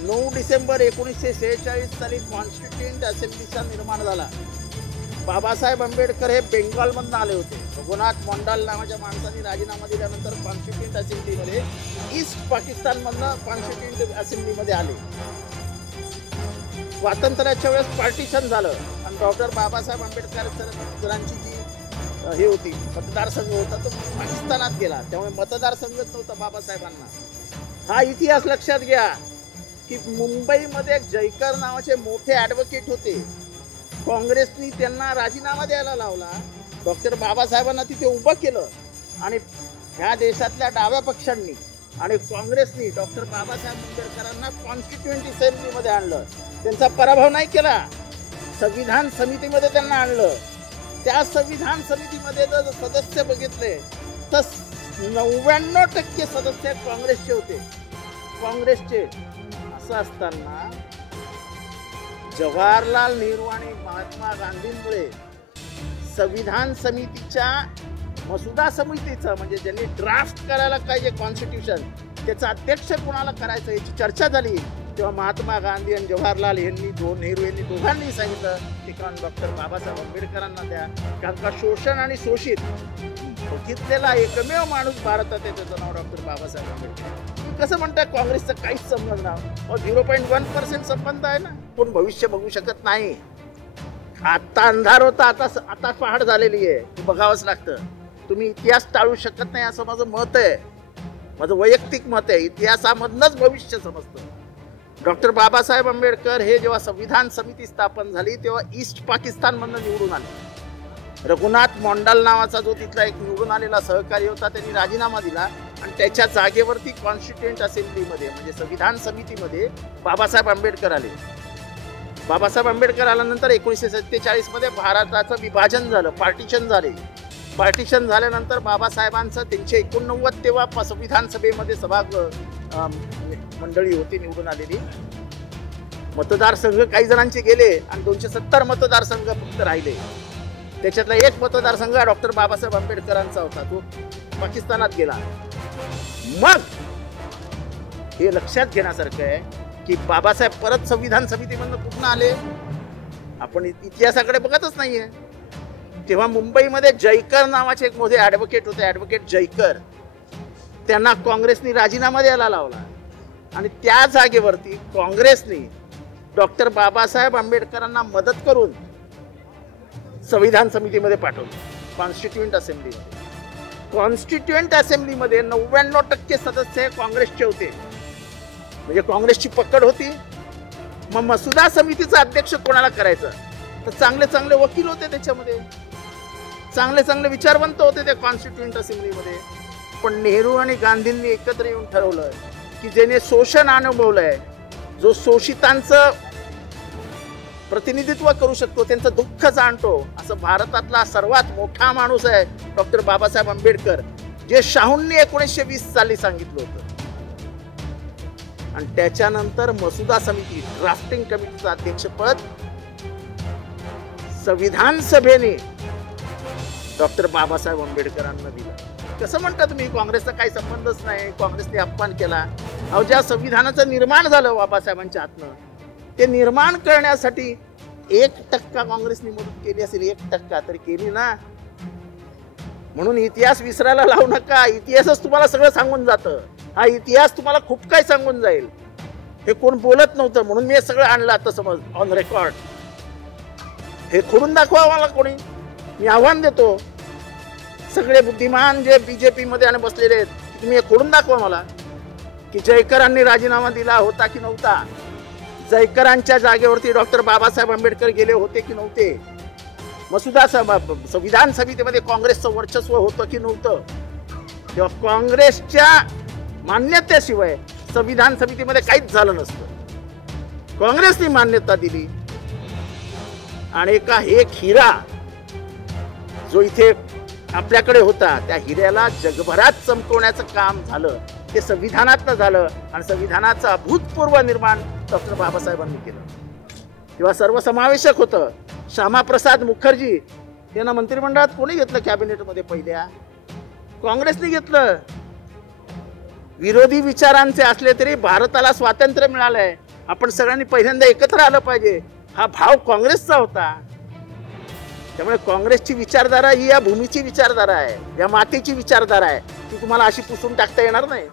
9 डिसेंबर 1946 साली कॉन्स्टिट्युएंट असेंब्लीचा निर्माण झाला। बाबासाहेब आंबेडकर हे बेंगॉलमधून आले होते। रघुनाथ मोंडाल नावाच्या माणसाने राजीनामा दिल्यानंतर कॉन्स्टिट्युएंट असेंब्लीमध्ये ईस्ट पाकिस्तानमधनं कॉन्स्टिट्युएंट असेंब्लीमध्ये आले। स्वातंत्र्याच्या वेळेस पार्टिशन झालं आणि डॉक्टर बाबासाहेब आंबेडकरांची जी हे होती मतदारसंघ होता तो पाकिस्तानात गेला, त्यामुळे मतदारसंघच नव्हता बाबासाहेबांना। हा इतिहास लक्षात घ्या की मुंबईमध्ये जयकर नावाचे मोठे ॲडव्होकेट होते, काँग्रेसनी त्यांना राजीनामा द्यायला लावला, डॉक्टर बाबासाहेबांना तिथे उभं केलं आणि ह्या देशातल्या डाव्या पक्षांनी आणि काँग्रेसनी डॉक्टर बाबासाहेब आंबेडकरांना कॉन्स्टिट्युएंट असेंब्लीमध्ये आणलं, त्यांचा पराभव नाही केला, संविधान समितीमध्ये त्यांना आणलं। त्या संविधान समितीमध्ये जर सदस्य बघितले तर 99% सदस्य काँग्रेसचे होते, काँग्रेसचे। असं असताना जवाहरलाल नेहरू आणि महात्मा गांधींमुळे संविधान समितीच्या मसुदा समितीचं म्हणजे ज्यांनी ड्राफ्ट करायला पाहिजे कॉन्स्टिट्यूशन त्याचं अध्यक्ष कोणाला करायचं याची चर्चा झाली, तेव्हा महात्मा गांधी आणि जवाहरलाल नेहरू यांनी दोघांनी सांगितलं की डॉक्टर बाबासाहेब आंबेडकरांना द्या, कारण का शोषण आणि शोषित बघितलेला एकमेव माणूस भारतात आहे त्याचं नाव डॉक्टर बाबासाहेब आंबेडकर। कसं म्हणतात काँग्रेसचं काहीच संबंध नाही, 0.1% संबंध आहे ना, कोण भविष्य बघू शकत नाही। आता अंधार होता, आता पहाड झालेली आहे, बघावंच लागतं। तुम्ही इतिहास टाळू शकत नाही असं माझं मत आहे, माझं वैयक्तिक मत आहे। इतिहासामधनंच भविष्य समजतं। डॉक्टर बाबासाहेब आंबेडकर हे जेव्हा संविधान समिती स्थापन झाली तेव्हा ईस्ट पाकिस्तानमधनं निवडून आले। रघुनाथ मोंडाल नावाचा जो तिथला एक निवडून आलेला सहकारी होता त्यांनी राजीनामा दिला आणि त्याच्या जागेवरती कॉन्स्टिट्युएंट असेंब्लीमध्ये म्हणजे संविधान समितीमध्ये बाबासाहेब आंबेडकर आले। बाबासाहेब आंबेडकर आल्यानंतर 1947 मध्ये भारताचं विभाजन झालं, पार्टिशन झाले। पार्टिशन झाल्यानंतर बाबासाहेबांचं 389 तेव्हा संविधान सभेमध्ये सभा मंडळी होती निवडून आलेली। मतदारसंघ काही जणांचे गेले आणि 270 मतदारसंघ फक्त राहिले, त्याच्यातला एक मतदारसंघ डॉक्टर बाबासाहेब आंबेडकरांचा होता, तो पाकिस्तानात गेला। मग हे लक्षात घेण्यासारखं आहे की बाबासाहेब परत संविधान समितीमधून कुठून आले, आपण इतिहासाकडे बघतच नाहीये। तेव्हा मुंबईमध्ये जयकर नावाचे एक मोठे ॲडव्होकेट होते, ॲडव्होकेट जयकर, त्यांना काँग्रेसनी राजीनामा द्यायला लावला आणि त्या जागेवरती काँग्रेसने डॉक्टर बाबासाहेब आंबेडकरांना मदत करून संविधान समितीमध्ये पाठवलं कॉन्स्टिट्युएंट असेंब्लीमध्ये। कॉन्स्टिट्युएंट असेंब्लीमध्ये 99% सदस्य काँग्रेसचे होते, म्हणजे काँग्रेसची पकड होती। मग मसुदा समितीचा अध्यक्ष कोणाला करायचं, तर चांगले चांगले वकील होते त्याच्यामध्ये, चांगले चांगले विचारवंत होते त्या कॉन्स्टिट्युएंट असेंब्लीमध्ये। पण नेहरू आणि गांधींनी एकत्र येऊन ठरवलं की ज्याने शोषण अनुभवलंय, जो शोषितांचं प्रतिनिधित्व करू शकतो, त्यांचं दुःख जाणतो, असं भारतातला सर्वात मोठा माणूस आहे डॉक्टर बाबासाहेब आंबेडकर, जे शाहूंनी 1920 साली सांगितलं होतं। आणि त्याच्यानंतर मसुदा समिती ड्राफ्टिंग कमिटीचं अध्यक्षपद संविधान सभेने डॉक्टर बाबासाहेब आंबेडकरांना दिलं। कसं म्हणता तुम्ही काँग्रेसचा काही संबंधच नाही, काँग्रेसने अपमान केला? अहो, ज्या संविधानाचं निर्माण झालं बाबासाहेबांच्या हातनं, ते निर्माण करण्यासाठी 1% काँग्रेसने मदत केली असेल, 1% तरी केली ना। म्हणून इतिहास विसरायला लावू नका, इतिहासच तुम्हाला सगळं सांगून जातं। हा इतिहास तुम्हाला खूप काही सांगून जाईल। हे कोण बोलत नव्हतं म्हणून मी हे सगळं आणलं आता समज ऑन रेकॉर्ड। हे खोडून दाखवा मला कोणी, मी आव्हान देतो सगळे बुद्धिमान जे बीजेपी मध्ये आणि बसलेले आहेत, तुम्ही हे खोडून दाखवा मला की जयकरांनी राजीनामा दिला होता की नव्हता, जयकरांच्या जागेवरती डॉक्टर बाबासाहेब आंबेडकर गेले होते की नव्हते, मसुदा संविधान समितीमध्ये काँग्रेसचं वर्चस्व होतं की नव्हतं। तेव्हा काँग्रेसच्या मान्यतेशिवाय संविधान समितीमध्ये काहीच झालं नसतं, काँग्रेसने मान्यता दिली। आणि एक हिरा जो इथे आपल्याकडे होता, त्या हिऱ्याला जगभरात चमकवण्याचं काम झालं, ते संविधानातनं झालं आणि संविधानाचं अभूतपूर्व निर्माण डॉक्टर बाबासाहेबांनी केलं। तेव्हा सर्वसमावेशक होतं। श्यामाप्रसाद मुखर्जी यांना मंत्रिमंडळात कोणी घेतलं कॅबिनेटमध्ये? पहिल्या काँग्रेसने घेतलं। विरोधी विचारांचे असले तरी भारताला स्वातंत्र्य मिळालंय, आपण सगळ्यांनी पहिल्यांदा एकत्र आलं पाहिजे, हा भाव काँग्रेसचा होता. त्यामुळे काँग्रेसची विचारधारा ही या भूमीची विचारधारा आहे, या मातीची विचारधारा आहे, ती तुम्हाला अशी पुसून टाकता येणार नाही.